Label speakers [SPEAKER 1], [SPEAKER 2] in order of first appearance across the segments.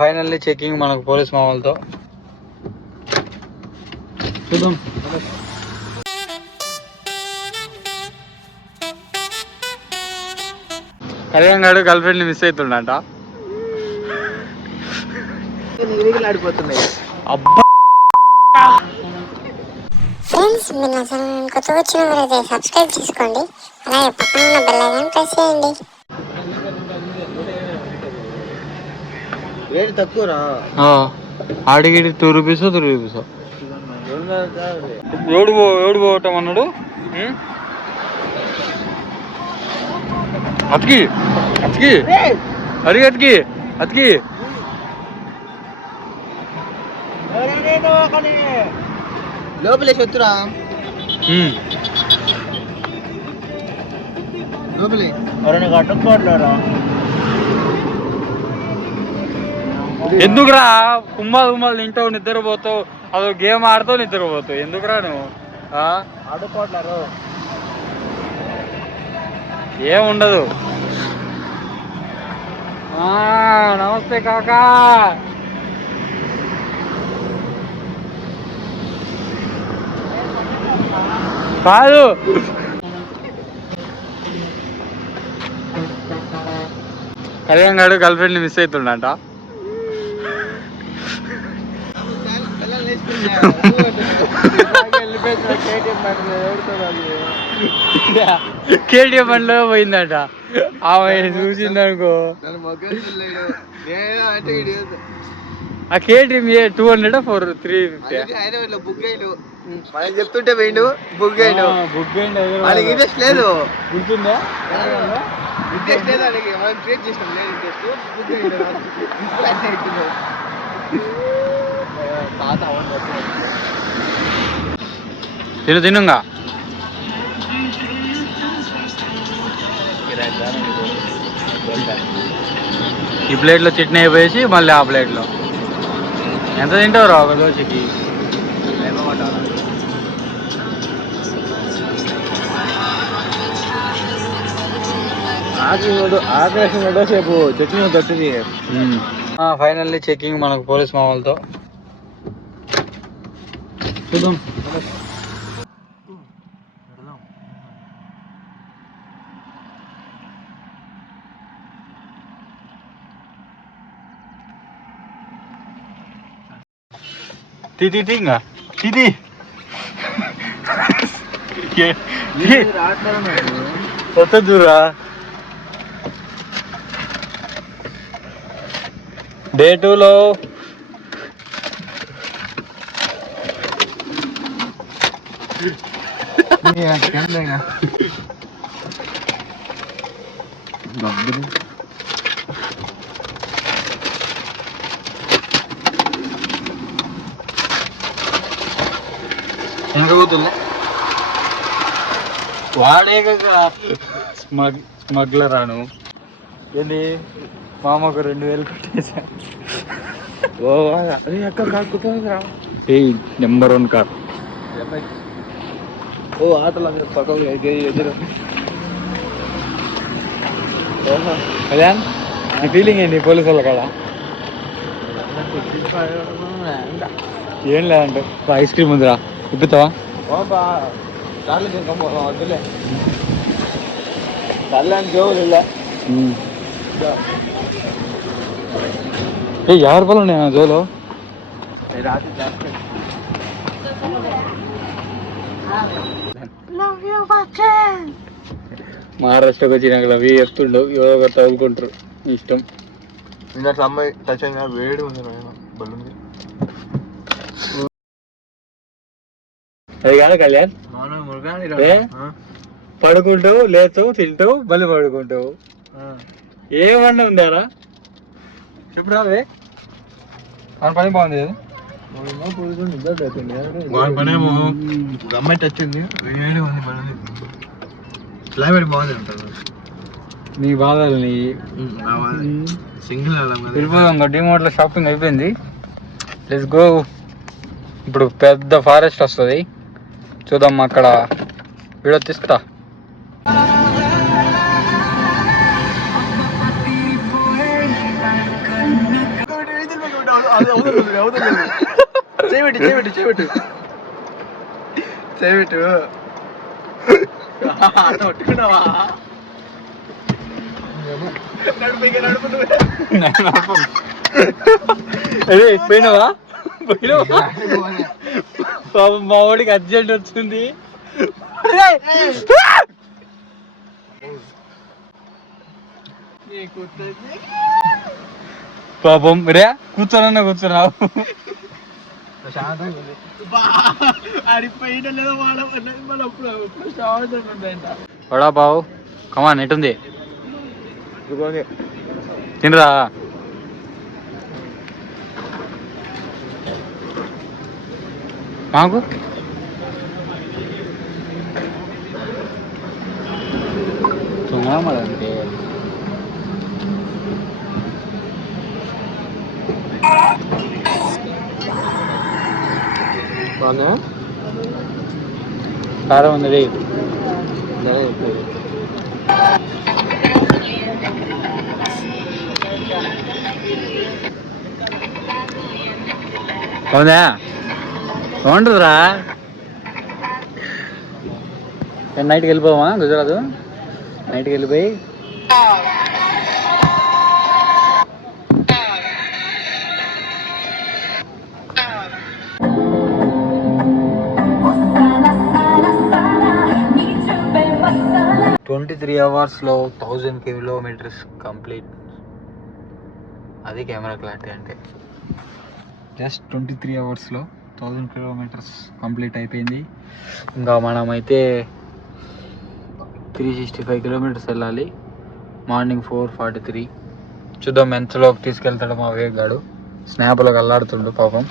[SPEAKER 1] Finally checking మనకు police మామూలతో. చూద్దాం. కళ్యాణ్ గారు గర్ల్ ఫ్రెండ్ని మిస్ అవుతుండట. అబ్బా.
[SPEAKER 2] ఫ్రెండ్స్ మీరు నా కొత్తగా వచ్చిన వారైతే సబ్స్క్రైబ్ చేసుకోండి. అలాగే పక్కన ఉన్న బెల్ ఐకాన్ ప్రెస్ చేయండి.
[SPEAKER 3] రేటు తక్కువరా
[SPEAKER 1] ఆడిగిడి టూ రూపీస్ త్రీ రూపీస్ ఏడు పో ఏడు పోవటం అన్నాడు? అతికి అతికి అడిగి అతికి అతికి
[SPEAKER 3] లోపలే చెత్తురా
[SPEAKER 1] ఉం.
[SPEAKER 3] లోపలే ఎవరైనా కట్టుకోవట్లేరా
[SPEAKER 1] ఎందుకురా కుమ్మాలు కుమ్మాలు తింటావు నిద్రపోతావు? అదో గేమ్ ఆడుతావు నిద్రపోతావు. ఎందుకురా నువ్వు?
[SPEAKER 3] ఆడుకోవట్లేరు
[SPEAKER 1] ఏం ఉండదు. ఆ, నమస్తే కాకా. కాదు. Kalyan garu girl friend miss అవుతుండట. KTM బండిలో పోయిందట. ఆమె చూసిందనుకో. ఆ కేటీఎం ఏ two hundred four three fifty
[SPEAKER 3] మనం చెప్తుంటే పోయిండు బుక్ అయ్యిండు
[SPEAKER 1] బుక్
[SPEAKER 3] వాళ్ళకి ఇంట్రెస్ట్ లేదు.
[SPEAKER 1] గుర్తుందా?
[SPEAKER 3] ఇంట్రెస్ట్ లేదు వాళ్ళకి మనం ట్రీట్ చేసినాం లేదు ఇంట్రెస్ట్ బుక్ అవుతున్నాడు తాత
[SPEAKER 1] తిను తినుగా. ఈ ప్లేట్లో చట్నీ అయిపోయేసి మళ్ళీ ఆ ప్లేట్లో. ఎంత తింటావు రా ఒక దోశకి?
[SPEAKER 3] ఆకలేసిన సేపు చట్నీ తట్టుది
[SPEAKER 1] ఫైనల్లీ చెకింగ్ మనకు police Tutun. Titi Titi nggak? Titi. ये ये होता दूरा डे टू लो మా వాళ్ళతో చూద్దాం తిది తింగా తిది కొత్త దూరా డే టూలో ఎంగబోతుందా వాడే స్మగ్ స్మగ్లర్ అను ఏంది? మామకు రెండు వేలు కొట్టేసా.
[SPEAKER 3] ఓ అరే అక్క
[SPEAKER 1] ఏ నెంబర్ వన్ కార్.
[SPEAKER 3] ఓ ఆటలు పక్కకు ఎదురు.
[SPEAKER 1] కళ్యాణ్ నీ ఫీలింగ్ ఏంటి పోలీసు వాళ్ళ కాడ? ఏం లేదంటే ఐస్ క్రీమ్ ఉందిరా ఇప్పుతావా? ఏ యాభై రూపాయలు ఉన్నాయి జోలో.
[SPEAKER 3] రాత్రి
[SPEAKER 1] మహారాష్ట్రకి వచ్చినాక అవి చెప్తుండవు ఎవరో ఒకరు తగులుకుంటారు ఇష్టం.
[SPEAKER 3] ఇందాక అమ్మాయి టచ్ అయినా వేడి ఉంది బల్లుంది
[SPEAKER 1] అది కాదు కళ్యాణ్? పడుకుంటావు లేతావు తింటావు మళ్ళీ పడుకుంటావు. ఏమన్నా ఉందారా? చెప్పు రావే. మన పని బాగుంది కదా?
[SPEAKER 3] వాడి పనేమో అమ్మాయి టచ్ ఉంది. వేడి ఉంది బల్లుంది క్లైమేట్ బాగుంది అంటారు.
[SPEAKER 1] నీ బాధలు నీ
[SPEAKER 3] సింగిల్
[SPEAKER 1] వెళ్ళిపోదాం డిమార్ట్లో షాపింగ్ అయిపోయింది. లెట్స్ గో ఇప్పుడు పెద్ద ఫారెస్ట్ వస్తుంది. చూద్దాం అక్కడ. వీడియో తీస్తా.
[SPEAKER 3] అది అవుతుంది అవుతుంది చేయబెట్టి చేయబెట్టి చేయబెట్టు చేయబెట్టు పట్టుకున్నావా.
[SPEAKER 1] అదే పోయినావా? పోయినావా? పాపం మా వాడికి అర్జెంట్ వచ్చింది. పాపం రే కూర్చోనన్నా కూర్చున్నావు
[SPEAKER 3] ప్రశాంతంగా ఉంది. బా, ఆడిపోయిన లేదా వాడ మన అప్పుడు ప్రశాంతంగా ఉందంట
[SPEAKER 1] వడాపావు కమాన్ ఎటుంది
[SPEAKER 3] ఇదిగోండి.
[SPEAKER 1] తినరా? మాకు? తుంగమలంటే
[SPEAKER 3] బాగుందా?
[SPEAKER 1] కారం ఉంది
[SPEAKER 3] చెప్పు.
[SPEAKER 1] అవునా బాగుంటుందిరా నైట్కి వెళ్ళిపోవా? గుజరాత్? నైట్కి వెళ్ళిపోయి? ట్వంటీ త్రీ అవర్స్లో థౌజండ్ కిలోమీటర్స్ కంప్లీట్ అది కెమెరా క్లారిటీ అంటే. జస్ట్ ట్వంటీ త్రీ అవర్స్లో థౌజండ్ కిలోమీటర్స్ కంప్లీట్ అయిపోయింది. ఇంకా మనమైతే త్రీ సిక్స్టీ ఫైవ్ కిలోమీటర్స్ వెళ్ళాలి. మార్నింగ్ ఫోర్ ఫార్టీ త్రీ చూద్దాం ఎంతలోకి తీసుకెళ్తాడు మా వేగ్ గాడు స్నాప్లోకి అల్లాడుతుండు పాపం.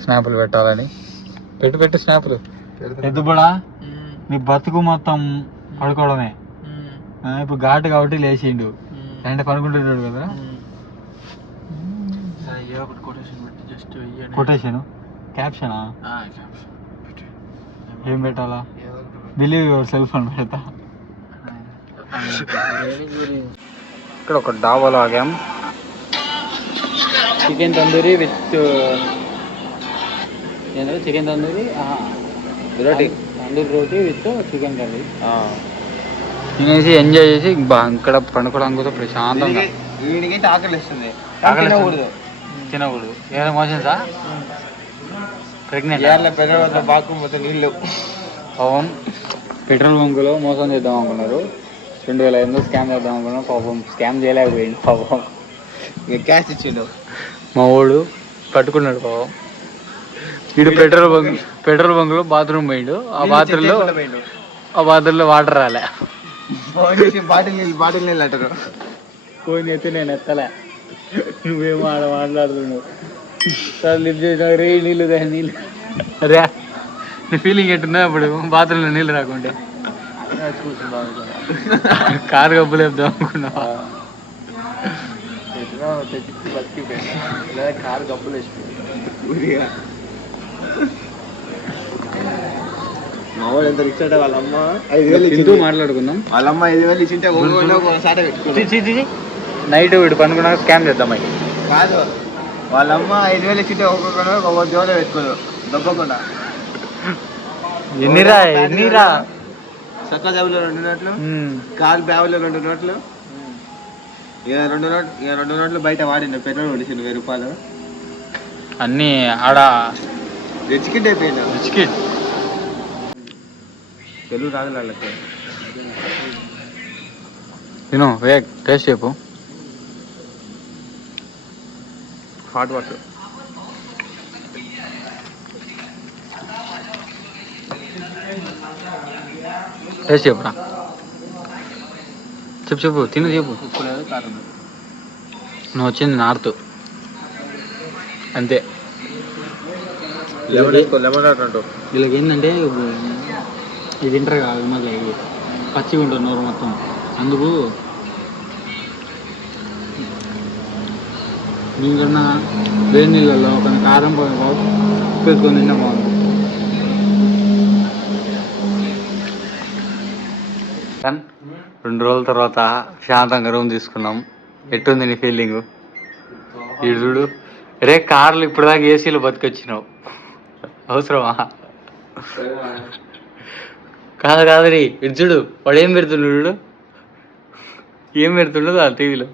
[SPEAKER 1] స్నాపులు పెట్టాలని. పెట్టు పెట్టు స్నాపులు ఎద్దుబడా. నీ బతుకు మొత్తం పడుకోవడమే. ఇప్పుడు ఘాటు కాబట్టి లేచిండు. అంటే పనుకుంటున్నాడు కదా?
[SPEAKER 3] కొటేషన్
[SPEAKER 1] క్యాప్షనా. ఏం పెట్టాలా? బిలీవ్ యువర్ సెల్ఫ్ అని పెడతా. ఇక్కడ ఒక డాబాలో ఆగాం chicken tandoori with chicken tandoori
[SPEAKER 3] roti.
[SPEAKER 1] Tandoori roti with chicken curry తినేసి ఎంజాయ్ చేసి ఇక్కడ పండుకోవడానికి కూడా ప్రశాంతంగా.
[SPEAKER 3] వీడికి- వీడికైతే ఆకలి తినకూడదు.
[SPEAKER 1] తినకూడదు. ఏమైనా మోషన్సా ప్రెగ్నెంట్
[SPEAKER 3] ఏర్ల పెద్ద బాక్కుపోతే నీళ్ళు.
[SPEAKER 1] పెట్రోల్ బంకులో మోసం చేద్దాం అనుకున్నారు. రెండు వేల ఐదు స్కామ్ చేద్దాం అనుకున్నాం పాపం స్కామ్ చేయలేకపోయింది పాపం.
[SPEAKER 3] క్యాష్ ఇచ్చిండు.
[SPEAKER 1] మా వాడు పట్టుకున్నాడు పాపం. వీడు పెట్రోల్ బంక్ పెట్రోల్ బంక్లో బాత్రూమ్ పోయిండు. ఆ బాత్రూంలో ఆ బాత్రూంలో వాటర్ రాలే.
[SPEAKER 3] ఫోన్ చేసి బాటిల్ నీళ్ళు బాటిల్ నీళ్ళు అంటారు.
[SPEAKER 1] ఫోన్ అయితే నేను ఎత్తలే. నువ్వేం ఆడ మాట్లాడుతున్నావు? సార్ లిఫ్ట్ చేసిన రే నీళ్ళు రే నీళ్ళు. అరే నీ ఫీలింగ్ ఎట్టున్నా అప్పుడు బాత్రూంలో నీళ్ళు రాకుంటే. కారు కబ్బులు వేద్దాం అనుకున్నావా?
[SPEAKER 3] కారు గబ్బులు వేసిపోయింది మా వాడు ఎంత రిచ్ అంటే వాళ్ళ అమ్మ ఐదు వేలు ఇచ్చింది.
[SPEAKER 1] మాట్లాడుకుందాం.
[SPEAKER 3] వాళ్ళ అమ్మ ఐదు వేలు ఇచ్చింటే ఒక్కొక్కటి ఒక సాట పెట్టుకున్నాం.
[SPEAKER 1] నైట్ వీడు పనుకున్నాక స్కామ్ చేద్దాం అవి
[SPEAKER 3] కాదు. వాళ్ళ అమ్మ ఐదు వేలు ఇచ్చింటే ఒక్కొక్కడు ఒక్కొక్క జోలో పెట్టుకోదు. దొబ్బకుండా.
[SPEAKER 1] ఎన్నిరా ఎన్నిరా?
[SPEAKER 3] చక్క జాబులో రెండు నోట్లు. కాలు బ్యాగులో రెండు నోట్లు. ఇక రెండు నోట్ ఇక రెండు నోట్లు బయట వాడిండు పెట్రోల్ కొడిచిండు వెయ్యి రూపాయలు.
[SPEAKER 1] అన్నీ ఆడ
[SPEAKER 3] రెచ్చికిట్ అయిపోయింది
[SPEAKER 1] బిస్కెట్
[SPEAKER 3] తెలుగు రాదు వాళ్ళకి
[SPEAKER 1] తిను వేగ్ టేస్ట్ చెప్పు.
[SPEAKER 3] హాట్ వాటర్
[SPEAKER 1] టేస్ట్ చెప్పురా. చెప్పు చెప్పు తిను చెప్పు. నువ్వు వచ్చింది నార్త్. అంతే.
[SPEAKER 3] లెమన్ లెమన్ వాటర్ అంటూ
[SPEAKER 1] వీళ్ళకి ఏంటంటే ఇది తింటారు కాదు మళ్ళీ ఇవి పచ్చిగా ఉంటుంది నోరు మొత్తం. అందుకు దీనికన్నా వేడి నీళ్ళల్లో ఒక కారం పోయి పెట్టుకొని వేసుకొని తిన్నా బాగుంది రెండు రోజుల తర్వాత శాంతంగా రూమ్ తీసుకున్నాం. ఎట్టుంది నీ ఫీలింగ్? ఇడు చూడు. రే కార్లు ఇప్పుడు దాకా ఏసీలో బతికొచ్చినావు. అవసరమా? కాదు కాదు రీ ఇటు చూడు వాడు ఏం పెడుతున్నాడు ఏం పెడుతుండదు ఆ టీవీలో?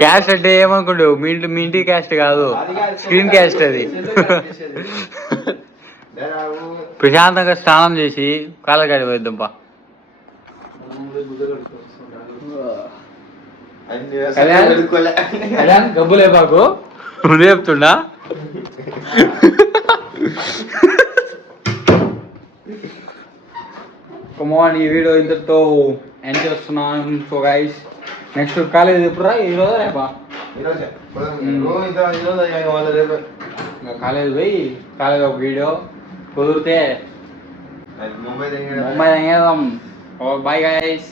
[SPEAKER 3] క్యాస్ట్
[SPEAKER 1] అంటే ఏమనుకుంటు మీ ఇంటి మీ ఇంటి క్యాస్ట్ కాదు. స్క్రీన్ క్యాస్ట్ అది. ప్రశాంతంగా స్నానం చేసి కాళ్ళగాడి పోయిద్దాం పా. కళ్యాణ్? గబ్బులే బాకు ముందే చెప్తుండా కమాన్ ఈ వీడియో ఇంతటితో ఎండ్ చేస్తున్నాను సో గైస్ నెక్స్ట్ కాలేజ్ ఎప్పుడు రా ఈ రోజు. రేపా. ఇంకా కాలేజ్ పోయి కాలేజ్ ఒక వీడియో కుదిరితే
[SPEAKER 3] ముంబై
[SPEAKER 1] ముంబై బాయ్ గైస్